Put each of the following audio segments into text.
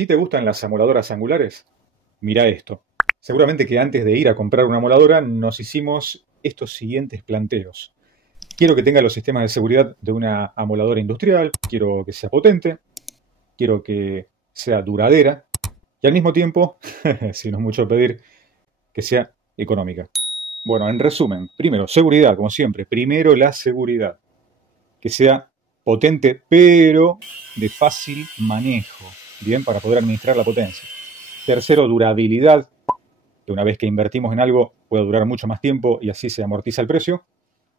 Si te gustan las amoladoras angulares, mira esto. Seguramente que antes de ir a comprar una amoladora nos hicimos estos siguientes planteos. Quiero que tenga los sistemas de seguridad de una amoladora industrial, quiero que sea potente, quiero que sea duradera y al mismo tiempo, si no es mucho pedir, que sea económica. Bueno, en resumen, primero, seguridad, como siempre. Primero la seguridad. Que sea potente, pero de fácil manejo. Bien, para poder administrar la potencia. Tercero, durabilidad. Que una vez que invertimos en algo, pueda durar mucho más tiempo y así se amortiza el precio.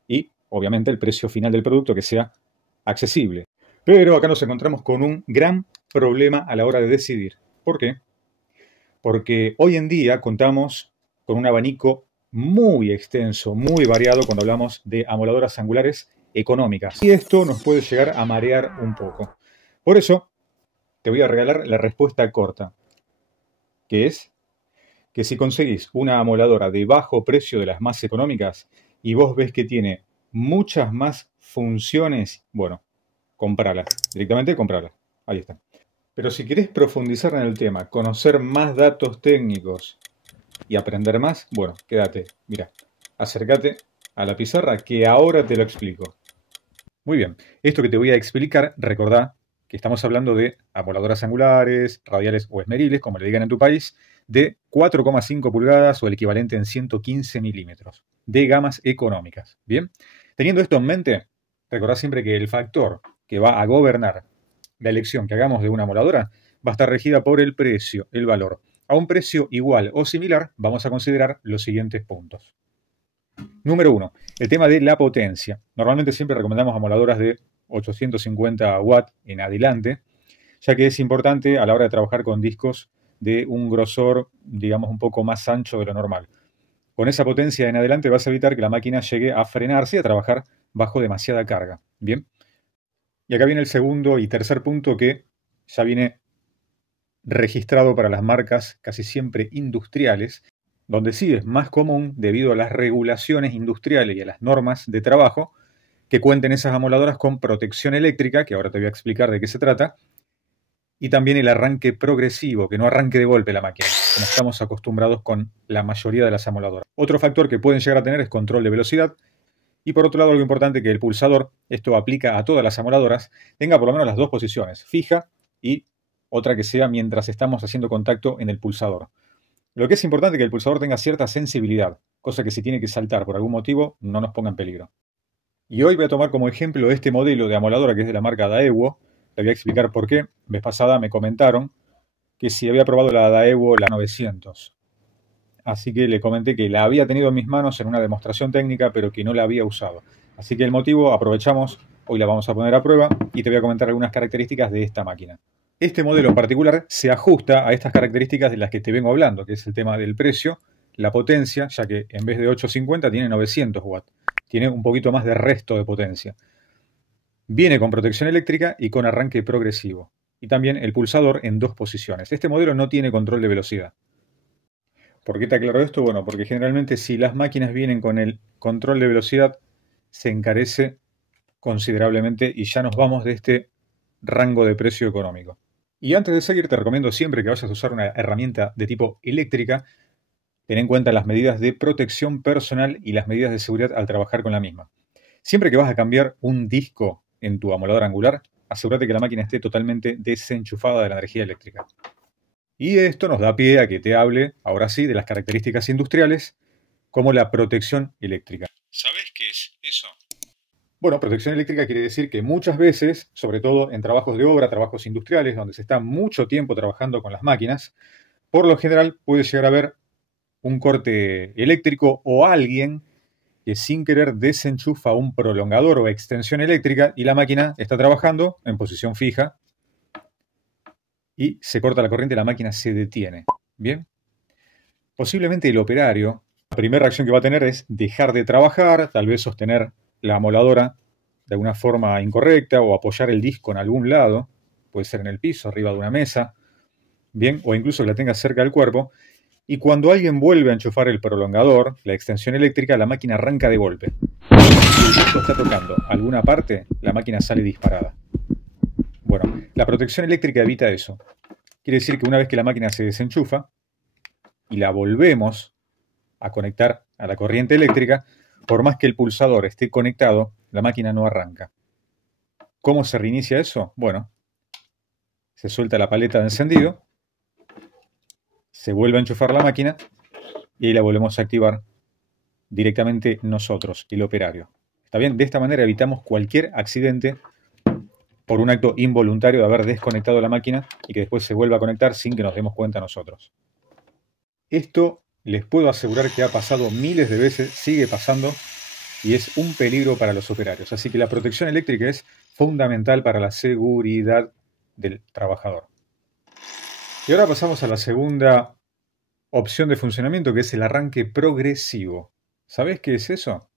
Y, obviamente, el precio final del producto que sea accesible. Pero acá nos encontramos con un gran problema a la hora de decidir. ¿Por qué? Porque hoy en día contamos con un abanico muy extenso, muy variado cuando hablamos de amoladoras angulares económicas. Y esto nos puede llegar a marear un poco. Por eso, te voy a regalar la respuesta corta, que es que si conseguís una amoladora de bajo precio de las más económicas y vos ves que tiene muchas más funciones, bueno, comprala. Directamente comprala. Ahí está. Pero si querés profundizar en el tema, conocer más datos técnicos y aprender más, bueno, quédate. Mira, acércate a la pizarra que ahora te lo explico. Muy bien, esto que te voy a explicar, recordá que estamos hablando de amoladoras angulares, radiales o esmeriles, como le digan en tu país, de 4,5 pulgadas o el equivalente en 115 milímetros, de gamas económicas. Bien, teniendo esto en mente, recordá siempre que el factor que va a gobernar la elección que hagamos de una amoladora va a estar regida por el precio, el valor. A un precio igual o similar, vamos a considerar los siguientes puntos. Número 1, el tema de la potencia. Normalmente siempre recomendamos amoladoras de 850 watts en adelante, ya que es importante a la hora de trabajar con discos de un grosor, digamos, un poco más ancho de lo normal. Con esa potencia en adelante vas a evitar que la máquina llegue a frenarse y a trabajar bajo demasiada carga. Bien. Y acá viene el segundo y tercer punto que ya viene registrado para las marcas casi siempre industriales, donde sí es más común, debido a las regulaciones industriales y a las normas de trabajo, que cuenten esas amoladoras con protección eléctrica, que ahora te voy a explicar de qué se trata, y también el arranque progresivo, que no arranque de golpe la máquina, como estamos acostumbrados con la mayoría de las amoladoras. Otro factor que pueden llegar a tener es control de velocidad, y por otro lado algo importante que el pulsador, esto aplica a todas las amoladoras, tenga por lo menos las dos posiciones, fija y otra que sea mientras estamos haciendo contacto en el pulsador. Lo que es importante es que el pulsador tenga cierta sensibilidad, cosa que si tiene que saltar por algún motivo no nos ponga en peligro. Y hoy voy a tomar como ejemplo este modelo de amoladora que es de la marca Daewoo. Te voy a explicar por qué. Vez pasada me comentaron que si había probado la Daewoo, la 900. Así que le comenté que la había tenido en mis manos en una demostración técnica, pero que no la había usado. Así que el motivo, aprovechamos, hoy la vamos a poner a prueba y te voy a comentar algunas características de esta máquina. Este modelo en particular se ajusta a estas características de las que te vengo hablando, que es el tema del precio, la potencia, ya que en vez de 850 tiene 900 watts. Tiene un poquito más de resto de potencia. Viene con protección eléctrica y con arranque progresivo. Y también el pulsador en dos posiciones. Este modelo no tiene control de velocidad. ¿Por qué te aclaro esto? Bueno, porque generalmente si las máquinas vienen con el control de velocidad, se encarece considerablemente y ya nos vamos de este rango de precio económico. Y antes de seguir, te recomiendo siempre que vayas a usar una herramienta de tipo eléctrica, ten en cuenta las medidas de protección personal y las medidas de seguridad al trabajar con la misma. Siempre que vas a cambiar un disco en tu amoladora angular, asegúrate que la máquina esté totalmente desenchufada de la energía eléctrica. Y esto nos da pie a que te hable, ahora sí, de las características industriales, como la protección eléctrica. ¿Sabes qué es eso? Bueno, protección eléctrica quiere decir que muchas veces, sobre todo en trabajos de obra, trabajos industriales, donde se está mucho tiempo trabajando con las máquinas, por lo general puede llegar a haber un corte eléctrico o alguien que sin querer desenchufa un prolongador o extensión eléctrica y la máquina está trabajando en posición fija y se corta la corriente y la máquina se detiene. ¿Bien? Posiblemente el operario, la primera reacción que va a tener es dejar de trabajar, tal vez sostener la amoladora de alguna forma incorrecta o apoyar el disco en algún lado, puede ser en el piso, arriba de una mesa, bien, o incluso que la tenga cerca del cuerpo. Y cuando alguien vuelve a enchufar el prolongador, la extensión eléctrica, la máquina arranca de golpe. Si el disco está tocando alguna parte, la máquina sale disparada. Bueno, la protección eléctrica evita eso. Quiere decir que una vez que la máquina se desenchufa y la volvemos a conectar a la corriente eléctrica, por más que el pulsador esté conectado, la máquina no arranca. ¿Cómo se reinicia eso? Bueno, se suelta la paleta de encendido, se vuelve a enchufar la máquina y ahí la volvemos a activar directamente nosotros, el operario. ¿Está bien? De esta manera evitamos cualquier accidente por un acto involuntario de haber desconectado la máquina y que después se vuelva a conectar sin que nos demos cuenta nosotros. Esto les puedo asegurar que ha pasado miles de veces, sigue pasando y es un peligro para los operarios. Así que la protección eléctrica es fundamental para la seguridad del trabajador. Y ahora pasamos a la segunda opción de funcionamiento, que es el arranque progresivo. ¿Sabés qué es eso?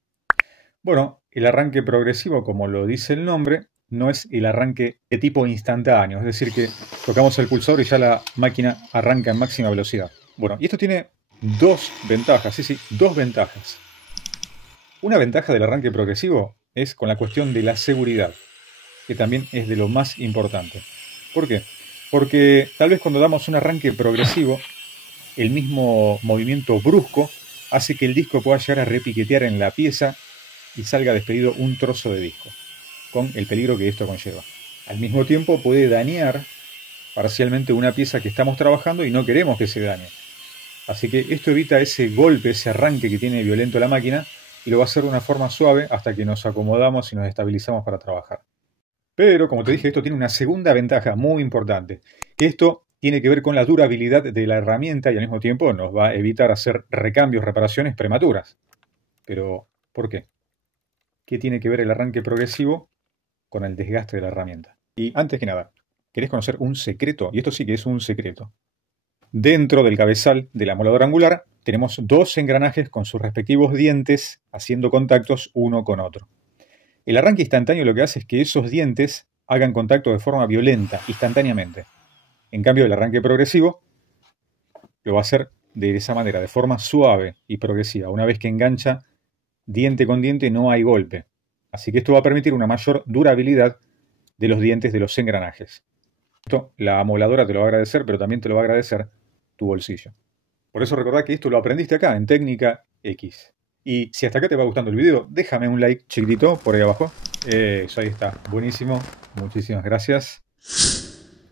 Bueno, el arranque progresivo, como lo dice el nombre, no es el arranque de tipo instantáneo, es decir, que tocamos el pulsador y ya la máquina arranca en máxima velocidad. Bueno, y esto tiene dos ventajas, sí, dos ventajas. Una ventaja del arranque progresivo es con la cuestión de la seguridad, que también es de lo más importante. ¿Por qué? Porque tal vez cuando damos un arranque progresivo, el mismo movimiento brusco hace que el disco pueda llegar a repiquetear en la pieza y salga despedido un trozo de disco, con el peligro que esto conlleva. Al mismo tiempo puede dañar parcialmente una pieza que estamos trabajando y no queremos que se dañe. Así que esto evita ese golpe, ese arranque que tiene violento la máquina y lo va a hacer de una forma suave hasta que nos acomodamos y nos estabilizamos para trabajar. Pero, como te dije, esto tiene una segunda ventaja muy importante, que esto tiene que ver con la durabilidad de la herramienta y al mismo tiempo nos va a evitar hacer recambios, reparaciones prematuras. Pero, ¿por qué? ¿Qué tiene que ver el arranque progresivo con el desgaste de la herramienta? Y antes que nada, ¿querés conocer un secreto? Y esto sí que es un secreto. Dentro del cabezal de la moladora angular tenemos dos engranajes con sus respectivos dientes haciendo contactos uno con otro. El arranque instantáneo lo que hace es que esos dientes hagan contacto de forma violenta, instantáneamente. En cambio, el arranque progresivo lo va a hacer de esa manera, de forma suave y progresiva. Una vez que engancha diente con diente no hay golpe. Así que esto va a permitir una mayor durabilidad de los dientes de los engranajes. Esto la amoladora te lo va a agradecer, pero también te lo va a agradecer tu bolsillo. Por eso recordá que esto lo aprendiste acá en Técnica X. Y si hasta acá te va gustando el video, déjame un like chiquitito por ahí abajo. Eso ahí está, buenísimo. Muchísimas gracias.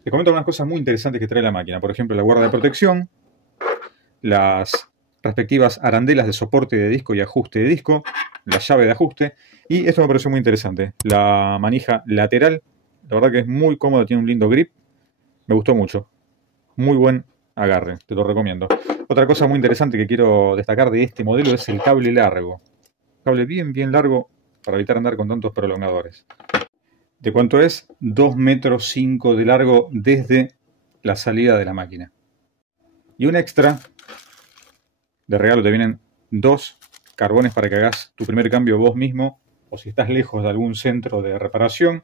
Te comento algunas cosas muy interesantes que trae la máquina. Por ejemplo, la guarda de protección, las respectivas arandelas de soporte de disco y ajuste de disco, la llave de ajuste. Y esto me pareció muy interesante, la manija lateral. La verdad que es muy cómodo, tiene un lindo grip. Me gustó mucho. Muy buen agarre, te lo recomiendo. Otra cosa muy interesante que quiero destacar de este modelo es el cable largo. Cable bien largo para evitar andar con tantos prolongadores. ¿De cuánto es? 2,5 metros de largo desde la salida de la máquina. Y un extra de regalo, te vienen 2 carbones para que hagas tu primer cambio vos mismo o si estás lejos de algún centro de reparación.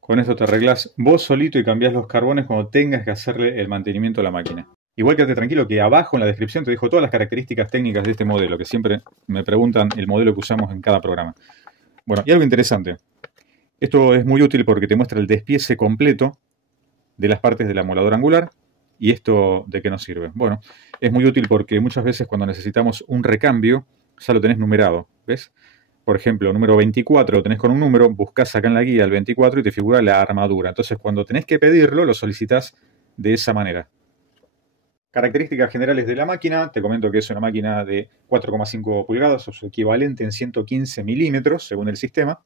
Con esto te arreglás vos solito y cambiás los carbones cuando tengas que hacerle el mantenimiento a la máquina. Igual quédate tranquilo que abajo en la descripción te dejo todas las características técnicas de este modelo, que siempre me preguntan el modelo que usamos en cada programa. Bueno, y algo interesante. Esto es muy útil porque te muestra el despiece completo de las partes de la moladora angular. ¿Y esto de qué nos sirve? Bueno, es muy útil porque muchas veces cuando necesitamos un recambio, ya lo tenés numerado, ¿ves? Por ejemplo, número 24 lo tenés con un número, buscás acá en la guía el 24 y te figura la armadura. Entonces, cuando tenés que pedirlo, lo solicitas de esa manera. Características generales de la máquina, te comento que es una máquina de 4,5 pulgadas, o su equivalente en 115 milímetros, según el sistema.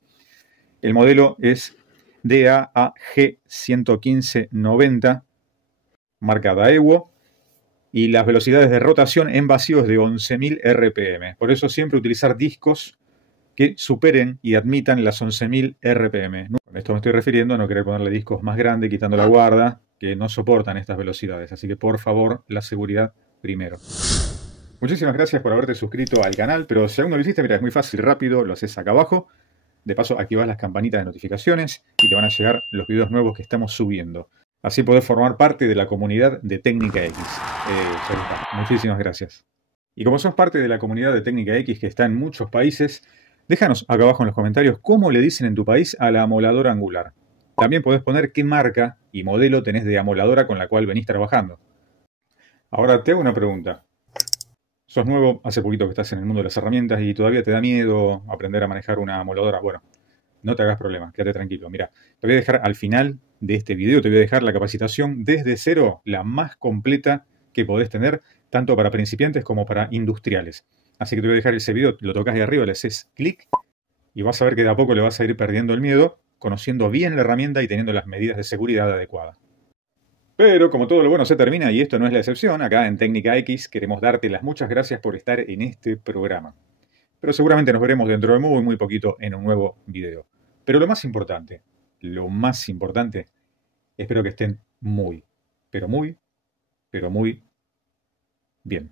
El modelo es DAAG 11590, marca Daewoo, y las velocidades de rotación en vacío es de 11.000 RPM. Por eso siempre utilizar discos que superen y admitan las 11.000 RPM. Con esto me estoy refiriendo a no querer ponerle discos más grandes, quitando la guarda, que no soportan estas velocidades. Así que por favor, la seguridad primero. Muchísimas gracias por haberte suscrito al canal, pero si aún no lo hiciste, mira, es muy fácil, rápido, lo haces acá abajo. De paso, activás las campanitas de notificaciones y te van a llegar los videos nuevos que estamos subiendo. Así podés formar parte de la comunidad de Técnica X. Ya está. Muchísimas gracias. Y como sos parte de la comunidad de Técnica X que está en muchos países, déjanos acá abajo en los comentarios cómo le dicen en tu país a la amoladora angular. También podés poner qué marca y modelo tenés de amoladora con la cual venís trabajando. Ahora te hago una pregunta. Sos nuevo, hace poquito que estás en el mundo de las herramientas y todavía te da miedo aprender a manejar una amoladora. Bueno, no te hagas problemas, quédate tranquilo. Mira, te voy a dejar al final de este video, te voy a dejar la capacitación desde cero, la más completa que podés tener, tanto para principiantes como para industriales. Así que te voy a dejar ese video, lo tocas de arriba, le haces clic y vas a ver que de a poco le vas a ir perdiendo el miedo, conociendo bien la herramienta y teniendo las medidas de seguridad adecuadas. Pero como todo lo bueno se termina, y esto no es la excepción, acá en Técnica X queremos darte las muchas gracias por estar en este programa. Pero seguramente nos veremos dentro de muy, muy poquito en un nuevo video. Pero lo más importante, espero que estén muy, pero muy, pero muy bien.